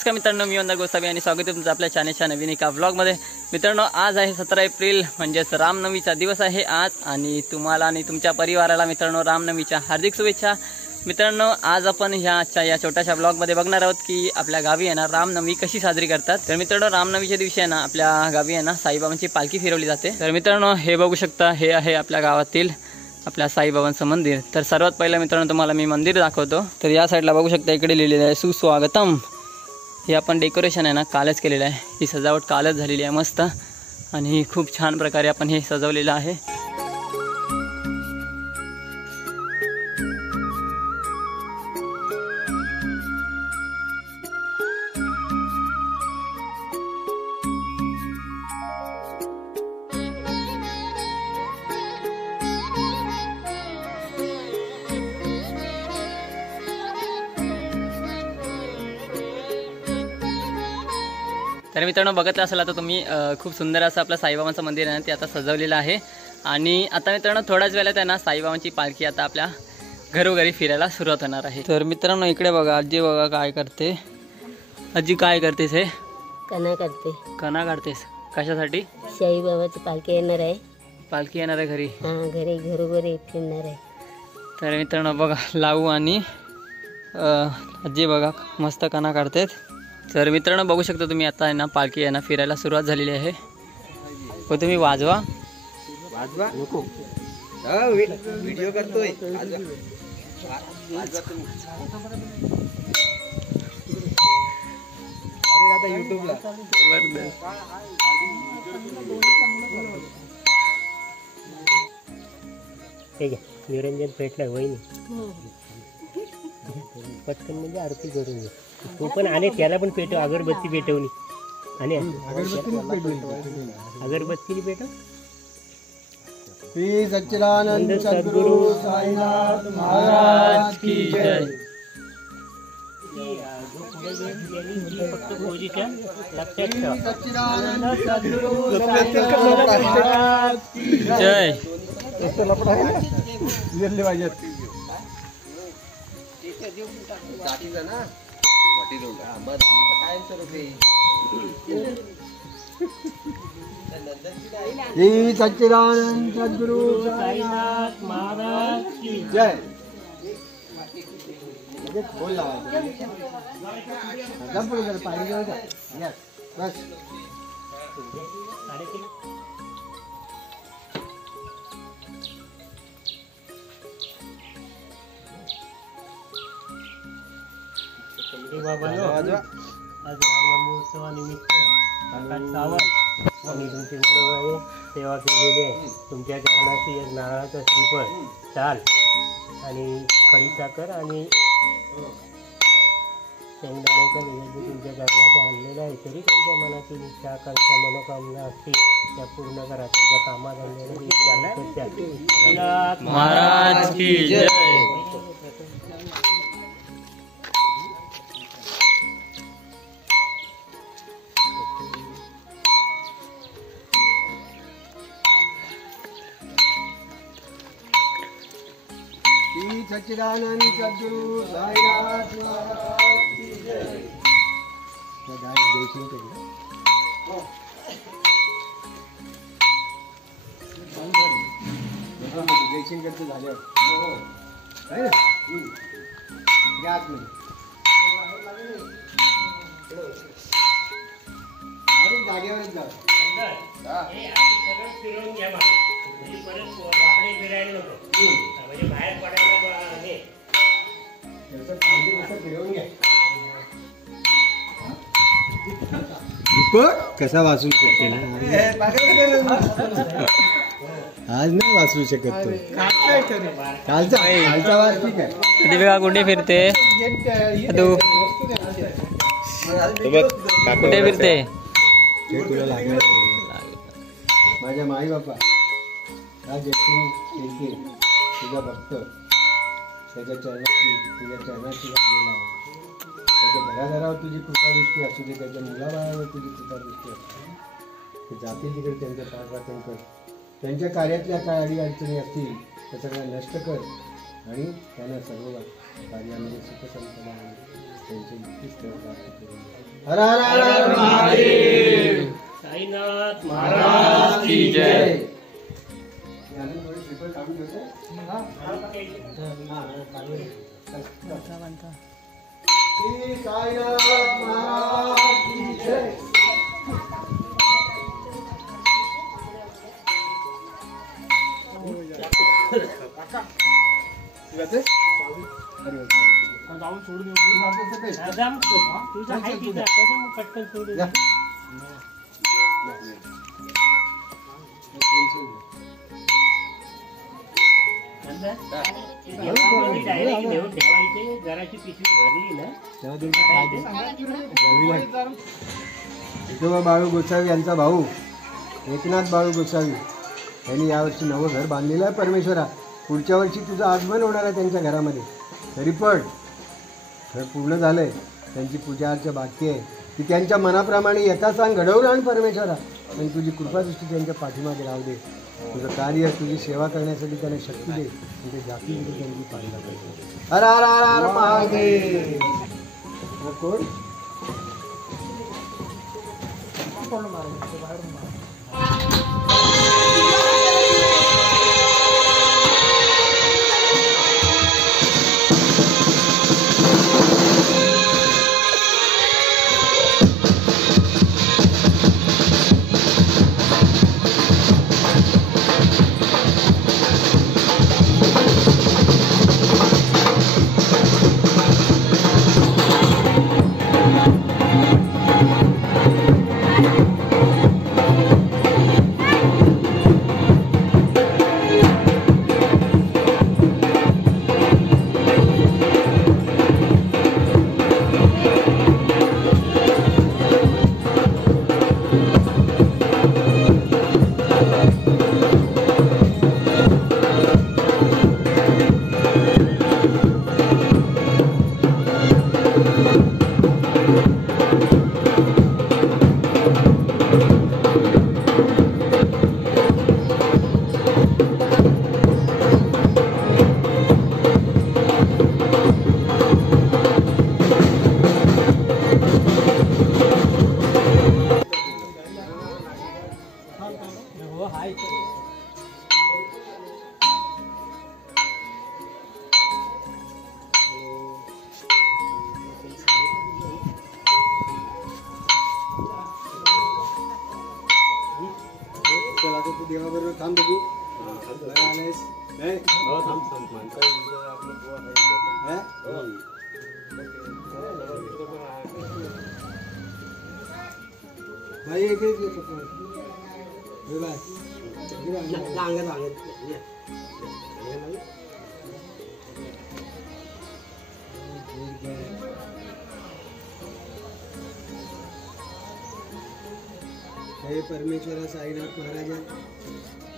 नमस्कार मित्रांनो, मी वंदर गोसावी आणि स्वागत आहे तुमचं आपल्या चॅनलच्या नवीन एका व्लॉगमध्ये। मित्रांनो, आज आहे 17 एप्रिल म्हणजेच रामनवमीचा दिवस आहे आज, आणि तुम्हाला आणि तुमच्या परिवाराला मित्रांनो रामनवमीच्या हार्दिक शुभेच्छा। मित्रांनो, आज आपण या छोट्याशा व्लॉगमध्ये बघणार आहोत की आपल्या गावी आहे ना रामनवमी कशी साजरी करतात। तर मित्रांनो, रामनवमीच्या दिवशी आहे ना आपल्या गावी आहे ना साईबाबांची पालखी फिरवली जाते। तर मित्रांनो, हे बघू शकता, हे आहे आपल्या गावातील आपल्या साईबाबांचं मंदिर। तर सर्वात पहिला मित्रांनो तुम्हाला मी मंदिर दाखवतो। तर या साईडला बघू शकता, इकडे लिहिलेलं आहे सुस्वागतम। हे आपण डेकोरेशन आहे ना कालच केलेलं आहे, ही सजावट कालच झालेली आहे मस्त, आणि खूप छान प्रकारे आपण हे सजवलेलं आहे। तर मित्रांनो, बघत असाल आता तुम्ही खूप सुंदर असं आपलं साईबाबांचं मंदिर आहे ना ते आता सजवलेलं आहे। आणि आता मित्रांनो थोड्याच वेळात आहे ना साईबाबांची पालखी आता आपल्या घरोघरी फिरायला सुरुवात होणार आहे। तर मित्रांनो, इकडे बघा, आजी बघा काय करते। आजी काय करतेस? हे कणा काढते। कणा काढतेस कशासाठी? साईबाबाची पालखी येणार आहे। पालखी येणार आहे घरी? हां, घरोघरी फिरणार आहे। तर मित्रांनो बघा, लावू आणि आजी बघा मस्त कणा काढतात। तर मित्रांनो बघू शकता तुम्ही, आता आहे ना पालखी आहे ना फिरायला सुरुवात झालेली आहे। व तुम्ही वाजवा नको, व्हिडिओ करतोय। आता युट्यूबला निरंजन पेटला वहिनी पटकन म्हणजे आरती करून घे। तू पण आणि त्याला पण पेटव, अगरबत्ती पेटवली आणि अगरबत्तीने पेटव। श्री सच्चिदानंद सद्गुरु साईनाथ महाराज की जय। सच्चिदानंद सद्गुरु महाराज की जय। श्री सच्चिदानंद सद्गुरु साईनाथ महाराज की जय। बोल बस। आज रामनवमी उत्सवानिमित्त आकाश सावंत आणि तुमची मनोभावे सेवा केलेली आहे। तुमच्या चरणाची एक नारळाचा श्रीफळ, चाल आणि खडीसाखर आणि शेंगदाण्याचा नैवेद्य तुमच्या चरणाचे आणलेलं आहे। तरी त्यांच्या मनातील इच्छा, आकांक्षा, मनोकामना असतील त्या पूर्ण करा। त्यांच्या कामात आणलेल्या महाराज की जय। श्री सच्चिदानंद सद्गुरु साईनाथ महाराज की जय। जयसिंग करतो झाल्यावर जागेवरच जा। कसा वाचू शकते ना आज नाही वाचू शकत तो। कालचा वाच ठीक आहे। दीपिका कुठे फिरते? तू कुठे फिरते? तुला लागलं माझ्या माई बापा आज तुझा भक्त त्याच्या चरणाची लागलेला आहे। त्याच्या घराघरावर तुझी कृपादृष्टी असू दे, त्याच्या मुलाबाळावर तुझी कृपादृष्टी असू दे। ते जातील तिकडे त्यांच्या पाठराखण कर, त्यांच्या कार्यातल्या काय अडीअडचणी असतील त्या सगळ्या नष्ट कर, आणि त्यांना सर्व कार्यामध्ये सुख संपदा त्यांची युक्तीच प्राप्त करून हर हर हर हर महादेव. साईनाथ महाराज की जय. श्री साईनाथ महाराज की जय. तुझा आहे तिथं मग पटकन सोडून डायरेक्ट नेऊन ठेवायचे. घराची पिशवी भरली ना विठोबा बाळू गोसावी यांचा भाऊ एकनाथ बाळू गोसावी यांनी यावर्षी नवं घर बांधलेलं आहे. परमेश्वरा, पुढच्या वर्षी तुझं आगमन होणार आहे त्यांच्या घरामध्ये. तरी पण घर पूर्ण झालंय, त्यांची पूजा अर्चा बाकी आहे. ती त्यांच्या मनाप्रमाणे यथासांग घडवून आण परमेश्वरा. आणि तुझी कृपादृष्टी त्यांच्या पाठीमागे राहू दे. तुझं कार्य, तुझी सेवा करण्यासाठी त्यांना शक्ती दे. आणि ते जातीमध्ये त्यांची पाहिला पाहिजे. हर हर हर हर महादेव. कोण देवाबरोबर थांब बघू. भाई एक हे परमेश्वरा साईनाथ महाराज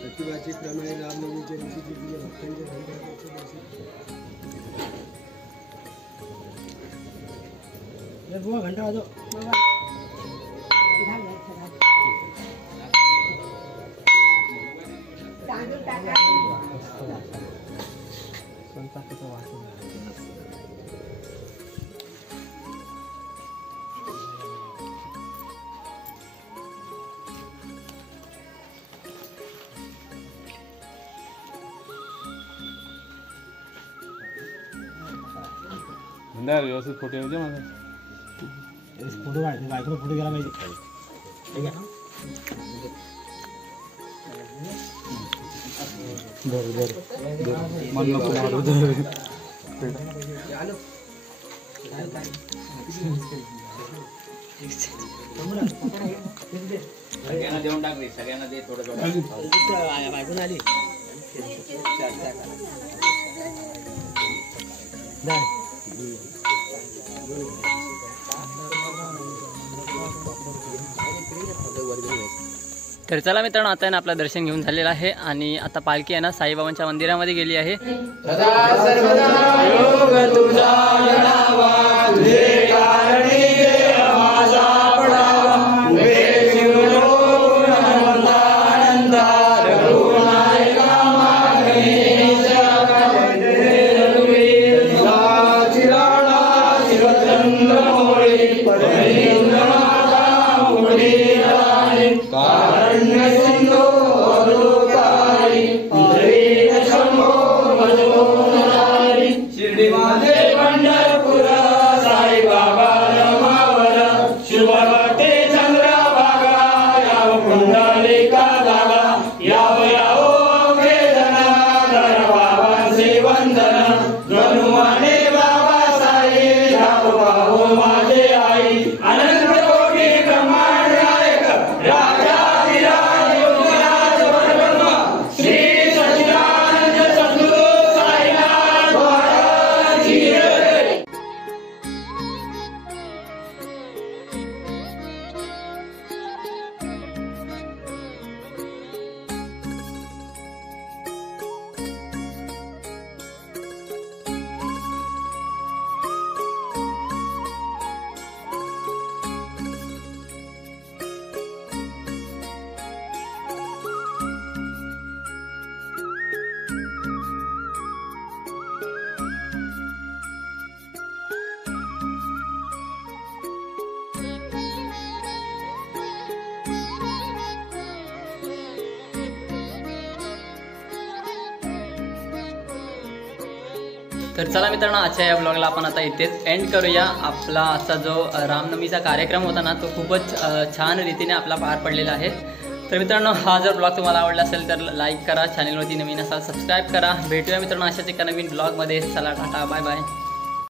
प्रतिभाचे प्रमाणे रामनवमीच्या दिवशी तुझ्या भक्तांच्या घंटा वाजव. व्यवस्थित फोटो येऊ दे माझा. फोटो काढ, बायकोला फोटो गेला पाहिजे. मन नको मारू. सगळ्यांना देऊन टाक रे, सगळ्यांना दे थोडं थोडं. बायकोन आली तर चला मित्रांनो, आता आहे ना आपलं दर्शन घेऊन झालेलं आहे आणि आता पालखी आहे ना साईबाबांच्या मंदिरामध्ये गेली आहे. शिवचंद्र मोळी शिर्डी माझे पंढरपूर साईबाबा रमावर शुभ वाटे चंद्रभागा याव पुंडलिका जागा याव यावो अवघे जन धर बाबांचे वंदन जणू माने बाबा साई याव पाहो माझे आई अनंत कोटी ब्रह्मांड नायक राजाधिराज योगीराज परब्रह्म श्री सच्चिदानंद सद्गुरु साईनाथ महाराज की जय। तर चला मित्रांनो, आजच्या या ब्लॉगला आपण आता इथेच एंड करूया. आपला असा जो रामनवमीचा कार्यक्रम होता ना, तो खूपच छान रीतीने आपला पार पडलेला आहे. तर मित्रांनो, हा जर ब्लॉग तुम्हाला आवडला असेल तर लाईक करा, चॅनलवरती नवीन असाल सबस्क्राईब करा. भेटूया मित्रांनो अशाच एका नवीन ब्लॉगमध्ये. चला टाटा, बाय बाय.